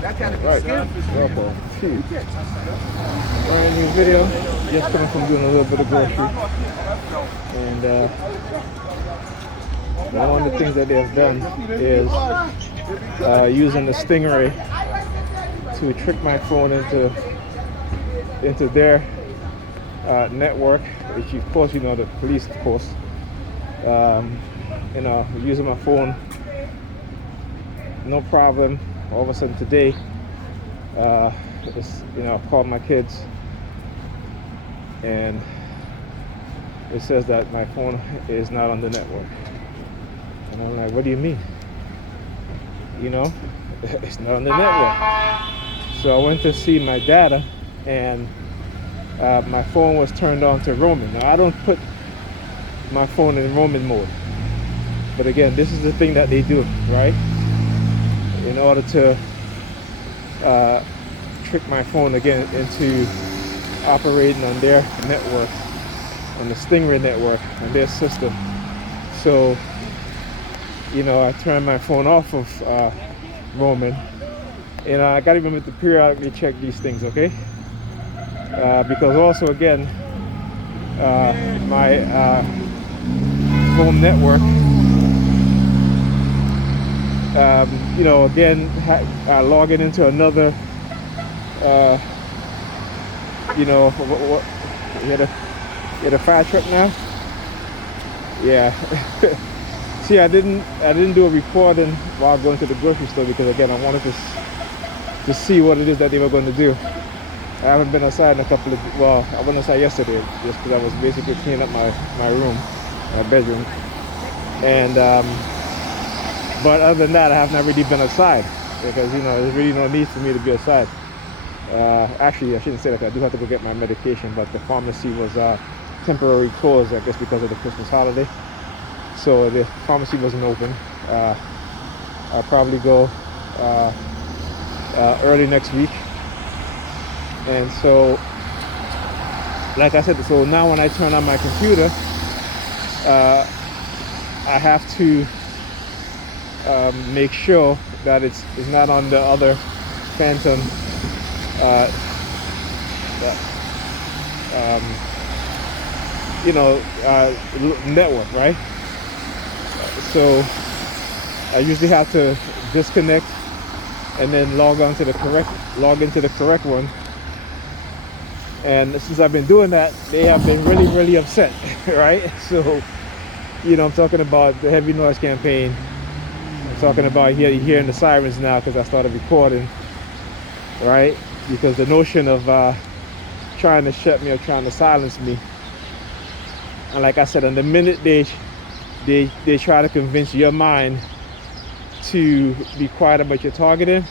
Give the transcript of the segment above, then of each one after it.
Right, welcome to brand new video. Just coming from doing a little bit of grocery, and one of the things that they have done is using the stingray to trick my phone into their network, which of course the police, of course, using my phone, no problem. All of a sudden today, I called my kids, and it says that my phone is not on the network. And I'm like, what do you mean? It's not on the network. So I went to see my data, and my phone was turned on to roaming. Now, I don't put my phone in roaming mode, but again, this is the thing that they do, right? In order to trick my phone again into operating on their network, on the Stingray network, on their system. So, I turned my phone off of roaming, and I gotta remember to periodically check these things, okay? Because also, again, my phone network, logging into another, you had a fire truck now? Yeah. See, I didn't do a recording while going to the grocery store because, again, I wanted to see what it is that they were going to do. I haven't been outside in I went outside yesterday just because I was basically cleaning up my room, my bedroom. And, but other than that, I have not really been outside because, there's really no need for me to be outside. Actually, I shouldn't say that. I do have to go get my medication, but the pharmacy was temporarily closed, I guess, because of the Christmas holiday. So the pharmacy wasn't open. I'll probably go early next week. And so, like I said, so now when I turn on my computer, I have to make sure that it's not on the other phantom network, right? So I usually have to disconnect and then log into the correct one. And since I've been doing that, they have been really, really upset, right? So, I'm talking about the heavy noise campaign. I'm talking about hearing the sirens now because I started recording, right? Because the notion of trying to shut me or trying to silence me, and like I said, and the minute they try to convince your mind to be quiet about your targeting,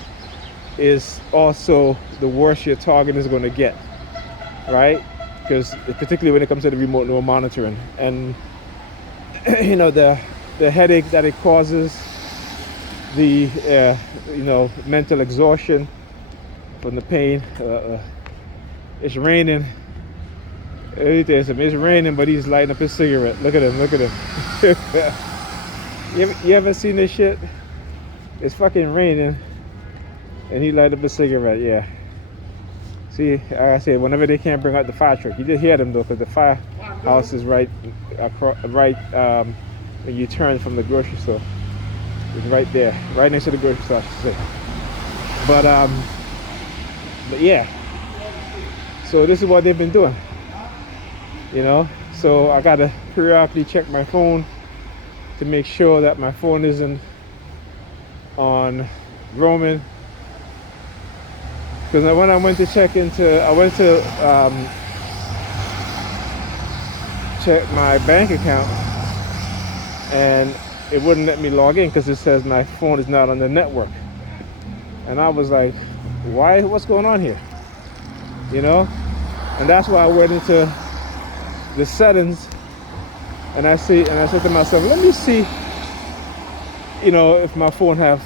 is also the worse your target is going to get, right? Because particularly when it comes to the remote neural monitoring, and the headache that it causes, the mental exhaustion from the pain. It's raining. It's raining, but he's lighting up his cigarette. Look at him. You ever seen this shit? It's fucking raining, and he light up a cigarette. Yeah. See, like I said, whenever they can't bring out the fire truck, you just hear them though, because the firehouse is right when you turn from the grocery store. It's right there, right next to the grocery store, I should say. But yeah. So this is what they've been doing. So I gotta periodically check my phone to make sure that my phone isn't on roaming. Because when I went to check my bank account, and it wouldn't let me log in because it says my phone is not on the network. And I was like, what's going on here? And that's why I went into the settings, and I said to myself, let me see, if my phone have,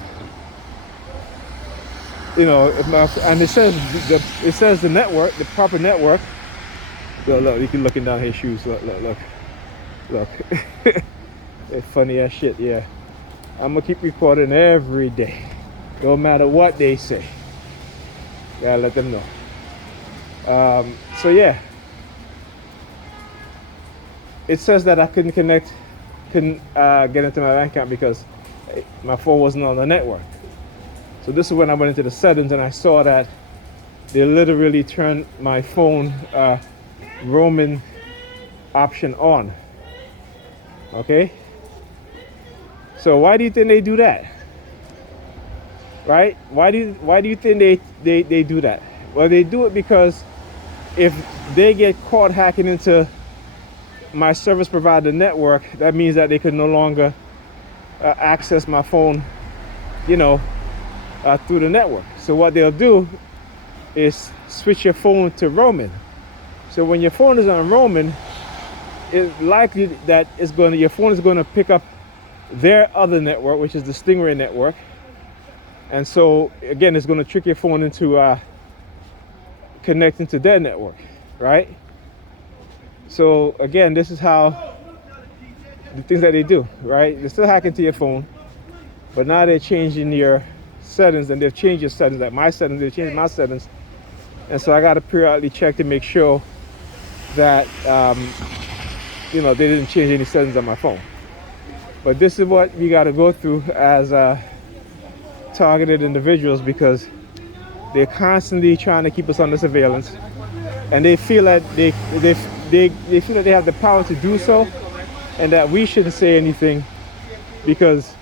and it says the network, the proper network. Look, you can looking down his shoes. Look. It's funny as shit. Yeah, I'm gonna keep recording every day, no matter what they say. Gotta let them know. So yeah, it says that I couldn't get into my bank account because my phone wasn't on the network. So this is when I went into the settings and I saw that they literally turned my phone roaming option on. Okay, so why do you think they do that? Right? Why do you think they do that? Well, they do it because if they get caught hacking into my service provider network, that means that they could no longer access my phone, you know, through the network. So what they'll do is switch your phone to roaming. So when your phone is on roaming, it's likely that your phone is going to pick up their other network, which is the Stingray network. And so again, it's going to trick your phone into connecting to their network, right? So again, this is how the things that they do, right? They're still hacking to your phone, but now they're changing your settings, and they've changed your settings, like my settings, they've changed my settings. And so I got to periodically check to make sure that, you know, they didn't change any settings on my phone. But this is what we got to go through as targeted individuals, because they're constantly trying to keep us under surveillance, and they feel that they feel that they have the power to do so, and that we shouldn't say anything because,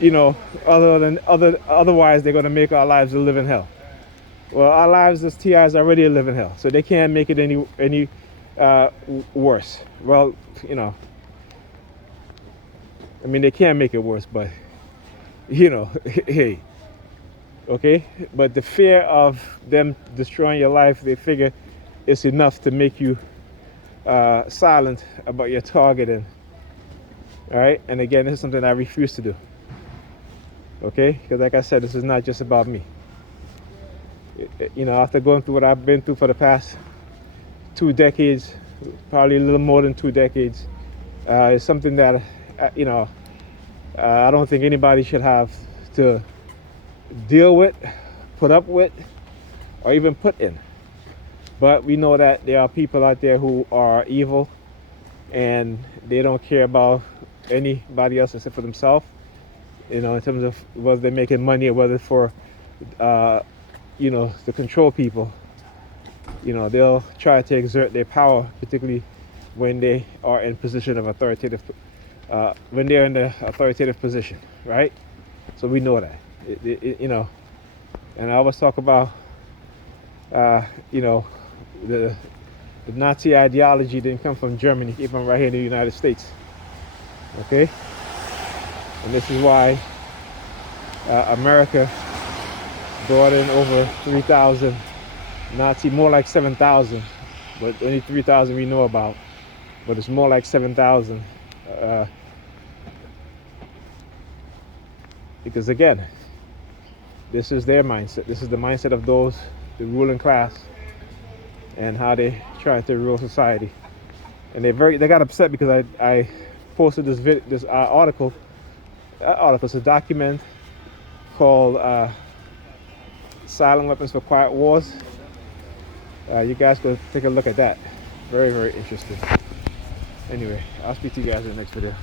you know, otherwise they're going to make our lives a living hell. Well, our lives as TIs are already a living hell, so they can't make it any worse. Well, you know, I mean, they can't make it worse, but you know, hey, okay? But the fear of them destroying your life, they figure it's enough to make you silent about your targeting. All right? And again, this is something I refuse to do. Okay? Because like I said, this is not just about me. You know, after going through what I've been through for the past 2 decades, probably a little more than 2 decades, it's something that, you know, I don't think anybody should have to deal with, put up with, or even put in. But we know that there are people out there who are evil, and they don't care about anybody else except for themselves, you know, in terms of whether they're making money or whether for, you know, to control people. You know, they'll try to exert their power, particularly when they are in position of authoritative, when they're in the authoritative position, right? So we know that, you know, and I always talk about, you know, the Nazi ideology didn't come from Germany, it came from right here in the United States, okay? And this is why America brought in over 3,000 Nazi, more like 7,000, but only 3,000 we know about, but it's more like 7,000. Because again, this is their mindset. This is the mindset of those, the ruling class, and how they try to rule society. And they got upset because I posted this article. It's a document called Silent Weapons for Quiet Wars. You guys go take a look at that. Very, very interesting. Anyway, I'll speak to you guys in the next video.